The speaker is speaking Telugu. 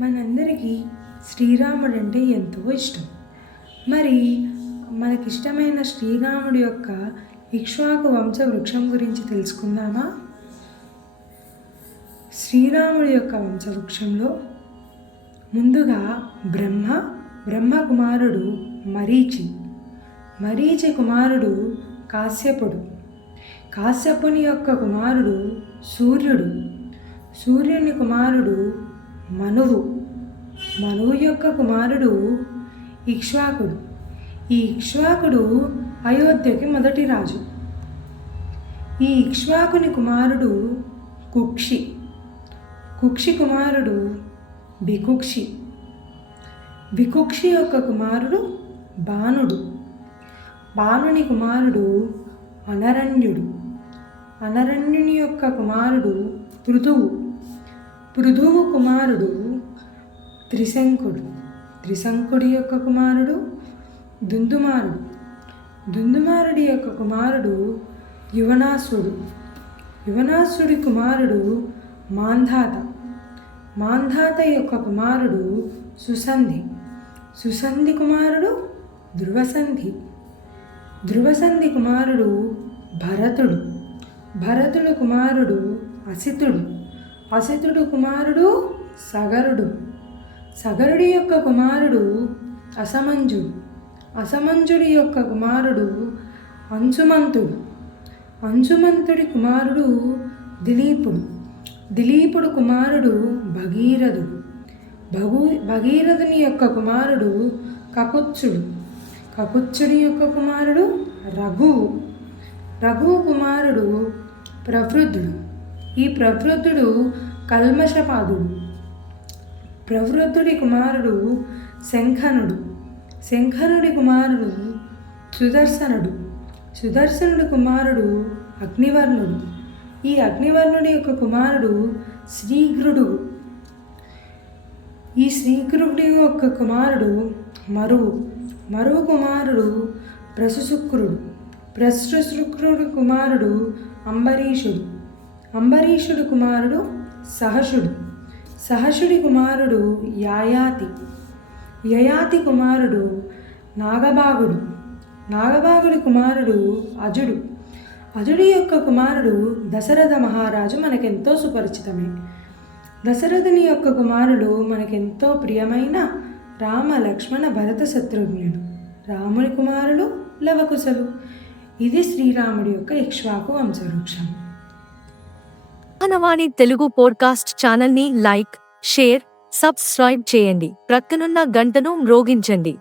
మనందరికీ శ్రీరాముడు అంటే ఎంతో ఇష్టం. మరి మనకిష్టమైన శ్రీరాముడి యొక్క ఇక్ష్వాకు వంశ వృక్షం గురించి తెలుసుకుందామా? శ్రీరాముడి యొక్క వంశవృక్షంలో ముందుగా బ్రహ్మ బ్రహ్మ కుమారుడు మరీచి. మరీచి కుమారుడు కాశ్యపుడు. కాశ్యపుని యొక్క కుమారుడు సూర్యుడు. సూర్యుని కుమారుడు మనువు. మనువు యొక్క కుమారుడు ఇక్ష్వాకుడు. ఈ ఇక్ష్వాకుడు అయోధ్యకి మొదటి రాజు. ఈ ఇక్ష్వాకుని కుమారుడు కుక్షి. కుక్షి కుమారుడు బికుక్షి బికుక్షి యొక్క కుమారుడు బాణుడు. బాణుని కుమారుడు అనరణ్యుడు. అనరణ్యుని యొక్క కుమారుడు పృథువు పృథువు కుమారుడు త్రిశంకుడు. త్రిశంకుడి యొక్క కుమారుడు దుందుమారుడు. దుందుమారుడి యొక్క కుమారుడు యువనాసుడు. యువనాసుడి కుమారుడు మాంధాత. మాంధాత యొక్క కుమారుడు సుసంధి. సుసంధి కుమారుడు ధ్రువసంధి. ధ్రువసంధి కుమారుడు భరతుడు. భరతుడు కుమారుడు అసితుడు. అసితుడు కుమారుడు సగరుడు. సగరుడి యొక్క కుమారుడు అసమంజుడు అసమంజుడి యొక్క కుమారుడు అంశుమంతుడు అంశుమంతుడి కుమారుడు దిలీపుడు దిలీపుడు కుమారుడు భగీరథుడు. భగూ భగీరథుని యొక్క కుమారుడు కకుత్సుడు కకుత్సుడి యొక్క కుమారుడు రఘువు రఘు కుమారుడు ప్రవృద్ధుడు. ఈ ప్రవృద్ధుడు కల్మషపాదుడు. ప్రవృద్ధుడి కుమారుడు శంఖనుడు. శంఖనుడి కుమారుడు సుదర్శనుడు. సుదర్శనుడి కుమారుడు అగ్నివర్ణుడు. ఈ అగ్నివర్ణుడి యొక్క కుమారుడు శ్రీగ్రుడు ఈ శ్రీగ్రుడి యొక్క కుమారుడు మరువు. మరువు కుమారుడు ప్రసుశుక్రుడు ప్రసుశుక్రుడి కుమారుడు అంబరీషుడు. అంబరీషుడి కుమారుడు సహషుడు. సహషుడి కుమారుడు యాయాతి. యయాతి కుమారుడు నాగబాగుడు. నాగబాగుడి కుమారుడు అజుడు. అజుడి యొక్క కుమారుడు దశరథ మహారాజు మనకెంతో సుపరిచితమే. దశరథుని యొక్క కుమారుడు మనకెంతో ప్రియమైన రామ లక్ష్మణ భరత శత్రుఘ్నుడు. రాముని కుమారుడు లవకుశలు. ఇది శ్రీరాముడి యొక్క ఇక్ష్వాకు వంశవృక్షం. జ్ఞానవాణి తెలుగు పోడ్కాస్ట్ ఛానల్ని లైక్ షేర్ సబ్స్క్రైబ్ చేయండి. ప్రక్కనున్న గంటను మ్రోగించండి.